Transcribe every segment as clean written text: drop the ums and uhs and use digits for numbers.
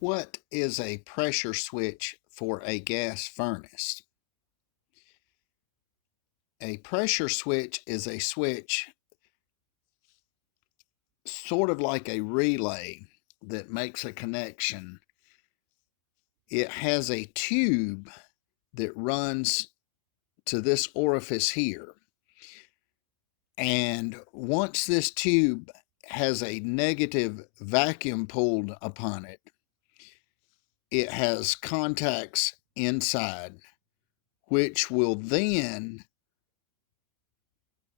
What is a pressure switch for a gas furnace? A pressure switch is a switch sort of like a relay that makes a connection. It has a tube that runs to this orifice here. And once this tube has a negative vacuum pulled upon it, it has contacts inside, which will then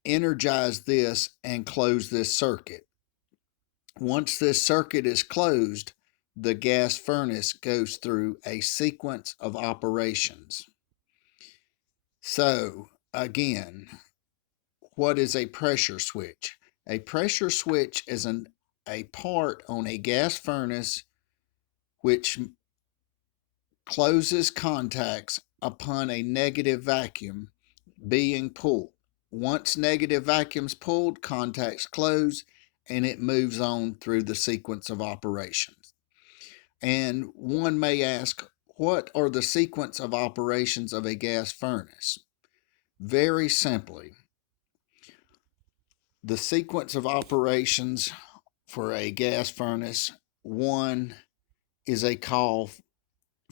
energize this and close this circuit. Once this circuit is closed, the gas furnace goes through a sequence of operations. So, again, what is a pressure switch? A pressure switch is a part on a gas furnace which closes contacts upon a negative vacuum being pulled. Once negative vacuum's pulled, contacts close and it moves on through the sequence of operations. And one may ask, what are the sequence of operations of a gas furnace? Very simply, the sequence of operations for a gas furnace, one is a call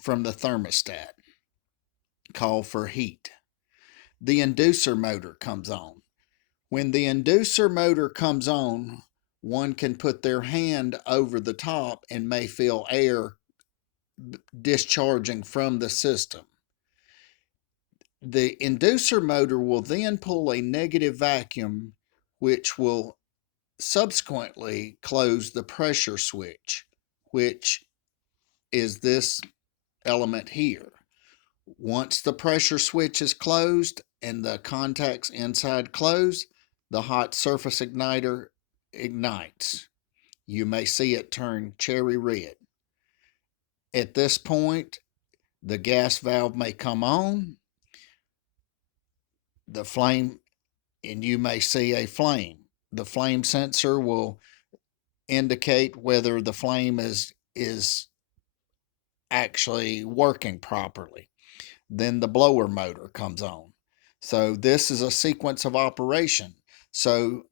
from the thermostat, call for heat. The inducer motor comes on. When the inducer motor comes on, one can put their hand over the top and may feel air discharging from the system. The inducer motor will then pull a negative vacuum, which will subsequently close the pressure switch, which is this element here. Once the pressure switch is closed and the contacts inside close, the hot surface igniter ignites. You may see it turn cherry red. At this point, the gas valve may come on, the flame, and you may see a flame. The flame sensor will indicate whether the flame is actually working properly. Then the blower motor comes on. So this is a sequence of operation. So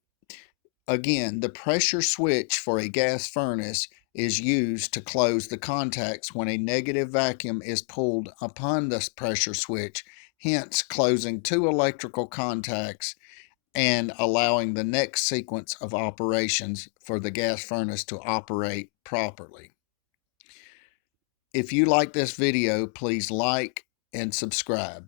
again, the pressure switch for a gas furnace is used to close the contacts when a negative vacuum is pulled upon this pressure switch, hence closing two electrical contacts and allowing the next sequence of operations for the gas furnace to operate properly. If you like this video, please like and subscribe.